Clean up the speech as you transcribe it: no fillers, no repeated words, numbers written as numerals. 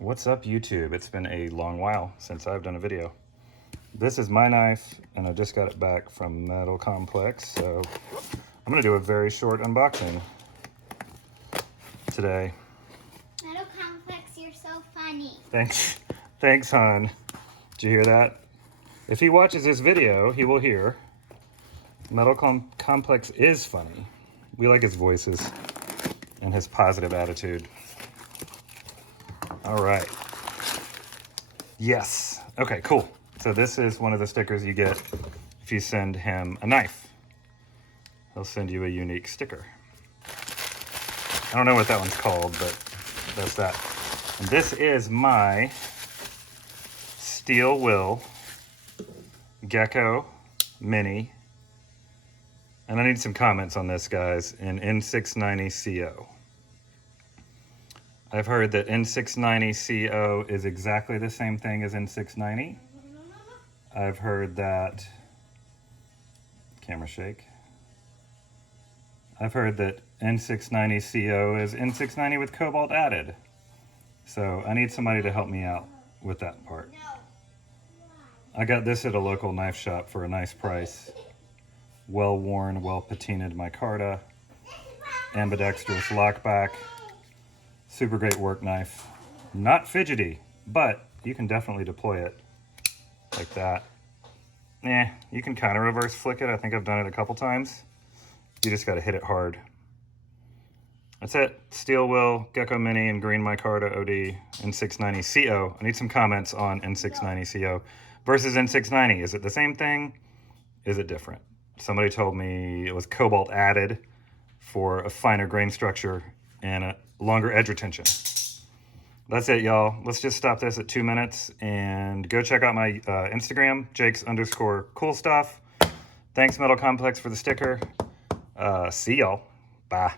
What's up, YouTube? It's been a long while since I've done a video. This is my knife, and I just got it back from Metal Complex, so I'm gonna do a very short unboxing today. Metal Complex, you're so funny. Thanks, hon. Did you hear that? If he watches this video, he will hear Metal Complex is funny. We like his voices and his positive attitude. All right. Yes. Okay, cool. So this is one of the stickers you get if you send him a knife. He'll send you a unique sticker. I don't know what that one's called, but that's that. And this is my steel will Gekko Mini. And I need some comments on this, guys, in N690co. I've heard that N690co is exactly the same thing as N690. I've heard that, camera shake. I've heard that N690co is N690 with cobalt added. So I need somebody to help me out with that part. I got this at a local knife shop for a nice price. Well worn, well patinaed micarta, ambidextrous lockback. Super great work knife. Not fidgety, but you can definitely deploy it like that. You can kind of reverse flick it. I think I've done it a couple times. You just got to hit it hard. That's it. Steel will, Gekko Mini, and green micarta OD, N690co. I need some comments on N690co versus N690. Is it the same thing? Is it different? Somebody told me it was cobalt added for a finer grain structure and a longer edge retention. That's it, y'all. Let's just stop this at 2 minutes and go check out my Instagram, Jakes_cool stuff. Thanks, Metal Complex, for the sticker. See y'all. Bye.